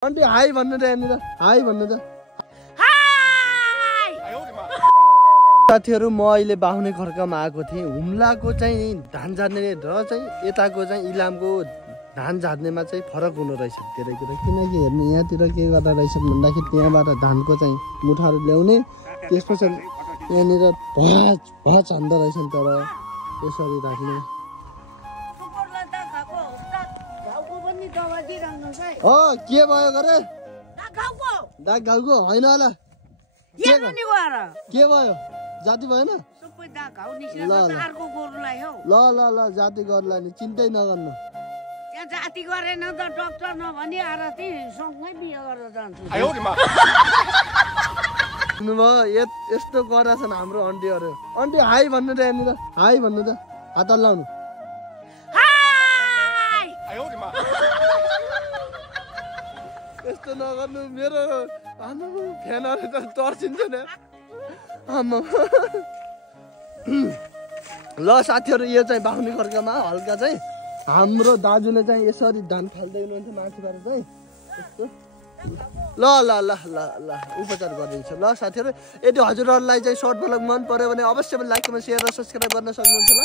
Aunty high भन्नु त यहाँनिर हाई भन्नु त साथीहरु म अहिले बाहुने खर्कामा आएको थिएँ। हुम्लाको चाहिँ धान झार्ने र चाहिँ यताको चाहिँ इलामको धान झार्नेमा चाहिँ फरक हुनु रहेछ धेरै कुरा। किनकि हेर्नु यहाँतिर के गर्दा रहेछ भन्दाखेरि त्यहाँबाट धानको चाहिँ मुठाहरू ल्याउने त्यसपछि यहाँनिर भच हान्दा रहेछ नि तर यसरी राख्ने। के भयो गरे दाग घाउको होइन होला के भयो जाति भएन ल ल ल जाति गर्नुलाई नि चिन्तै नगर्नु जाति गरेन त डाक्टर नभनी आरती सँगै बिहे गरेर जान्छु सुन्नुभयो यस्तो गराछन् हाम्रो आन्टीहरू। आन्टी हाई भन्नु त यहाँनिर हाई भन्नु त हात हल्लाउनु यस्तो नगर्नु मेरो फ्यानहरू त तर्सिन्छ नि ल साथीहरू यो चाहिँ बाहुने खर्कामा हल्का चाहिँ हाम्रो दाजुले चाहिँ यसरी धान फाल्दै हुनुहुन्छ माथिबाट चाहिँ यस्तो ल ल ल ल ल उपचार गरिदिन्छ। ल साथीहरू यदि हजुरहरूलाई चाहिँ सर्ट भ्लग मन पर्यो भने अवश्य पनि लाइक कमेन्ट सेयर र सब्स्क्राइब गर्न सक्नुहुन्छ। ल